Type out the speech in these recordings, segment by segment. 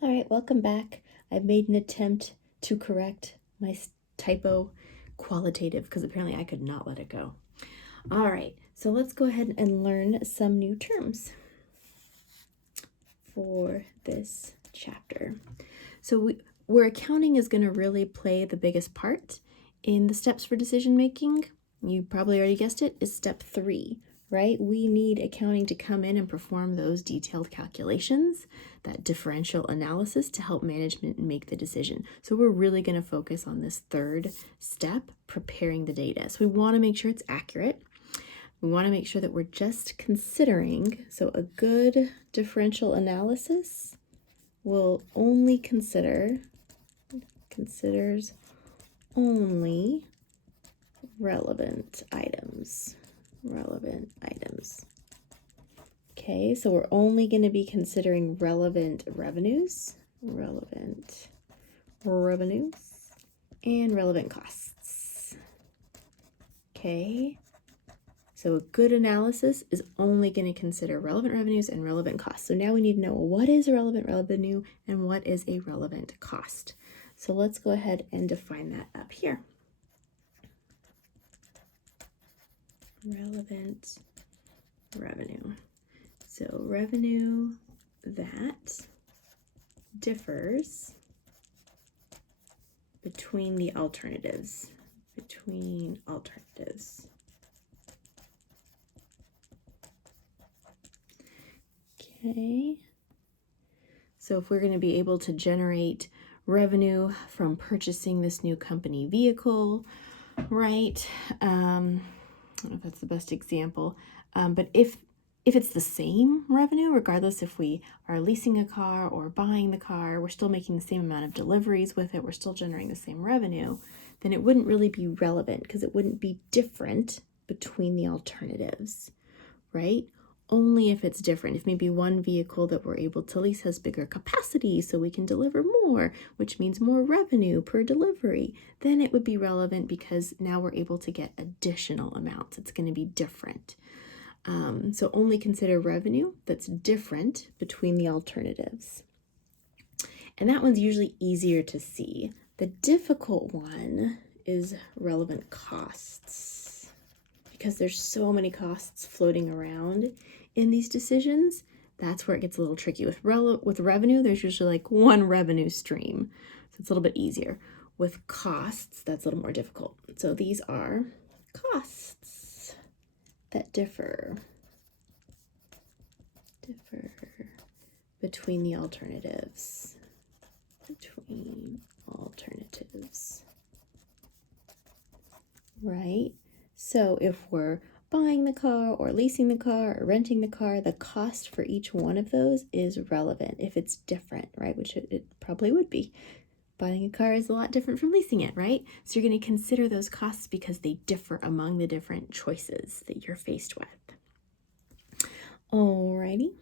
All right, welcome back. I've made an attempt to correct my typo qualitative because apparently I could not let it go. All right, so let's go ahead and learn some new terms for this chapter. So where accounting is going to really play the biggest part in the steps for decision making, you probably already guessed it, is step 3, right? We need accounting to come in and perform those detailed calculations, that differential analysis to help management make the decision. So we're really going to focus on this third step, preparing the data. So we want to make sure it's accurate. We want to make sure that we're just considering, so a good differential analysis will only considers only relevant items. Okay, so we're only going to be considering relevant revenues, and relevant costs. Okay, so a good analysis is only going to consider relevant revenues and relevant costs. So now we need to know what is a relevant revenue and what is a relevant cost. So let's go ahead and define that up here. Relevant revenue. So revenue that differs between the alternatives. Okay. So if we're going to be able to generate revenue from purchasing this new company vehicle, right? I don't know if that's the best example, but if it's the same revenue, regardless if we are leasing a car or buying the car, we're still making the same amount of deliveries with it, we're still generating the same revenue, then it wouldn't really be relevant because it wouldn't be different between the alternatives, right? Only if it's different. If maybe one vehicle that we're able to lease has bigger capacity so we can deliver more, which means more revenue per delivery, then it would be relevant because now we're able to get additional amounts. It's going to be different. So only consider revenue that's different between the alternatives. And that one's usually easier to see. The difficult one is relevant costs, because there's so many costs floating around in these decisions. That's where it gets a little tricky. With revenue, there's usually like one revenue stream, so it's a little bit easier. With costs, that's a little more difficult. So these are costs that differ between the alternatives. Right? So if we're buying the car or leasing the car or renting the car, the cost for each one of those is relevant if it's different, right? Which it probably would be. Buying a car is a lot different from leasing it, right? So you're going to consider those costs because they differ among the different choices that you're faced with. Alrighty.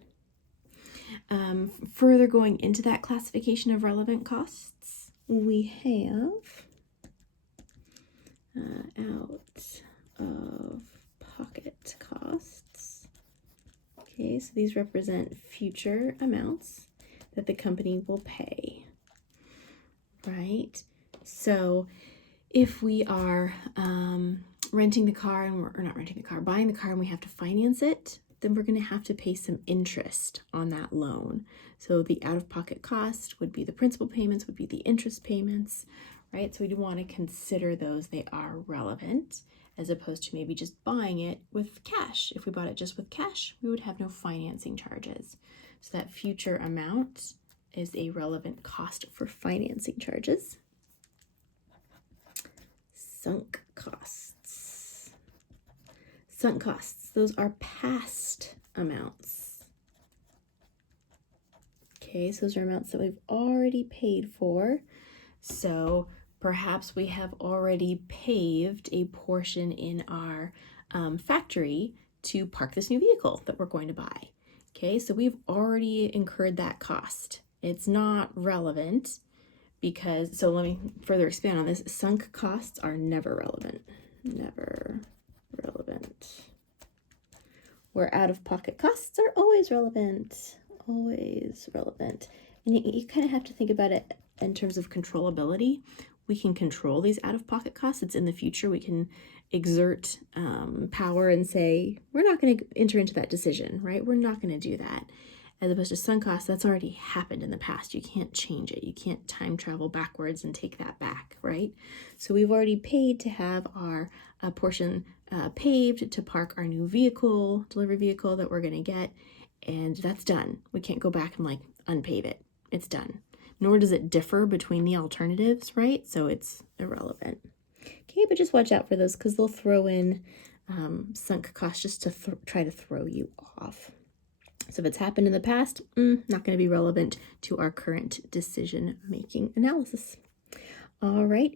Further going into that classification of relevant costs, we have out of pocket costs. Okay, so these represent future amounts that the company will pay, right? So if we are renting the car and buying the car and we have to finance it, then we're going to have to pay some interest on that loan. So the out-of-pocket cost would be the principal payments, would be the interest payments, right? So we do want to consider those. They are relevant, as opposed to maybe just buying it with cash. If we bought it just with cash, we would have no financing charges. So that future amount is a relevant cost for financing charges. Sunk costs. Sunk costs, those are past amounts. Okay, so those are amounts that we've already paid for. So perhaps we have already paved a portion in our factory to park this new vehicle that we're going to buy. Okay, so we've already incurred that cost. It's not relevant because, so let me further expand on this. Sunk costs are never relevant. Where out-of-pocket costs are always relevant. And you kind of have to think about it in terms of controllability. We can control these out-of-pocket costs. It's in the future. We can exert power and say, we're not going to enter into that decision, right? We're not going to do that. As opposed to sunk costs, that's already happened in the past. You can't change it. You can't time travel backwards and take that back, right? So we've already paid to have our portion paved to park our new vehicle, delivery vehicle that we're going to get, and that's done. We can't go back and like unpave it. It's done. Nor does it differ between the alternatives, right? So it's irrelevant. Okay, but just watch out for those because they'll throw in sunk costs just to try to throw you off. So if it's happened in the past, not going to be relevant to our current decision-making analysis. All right.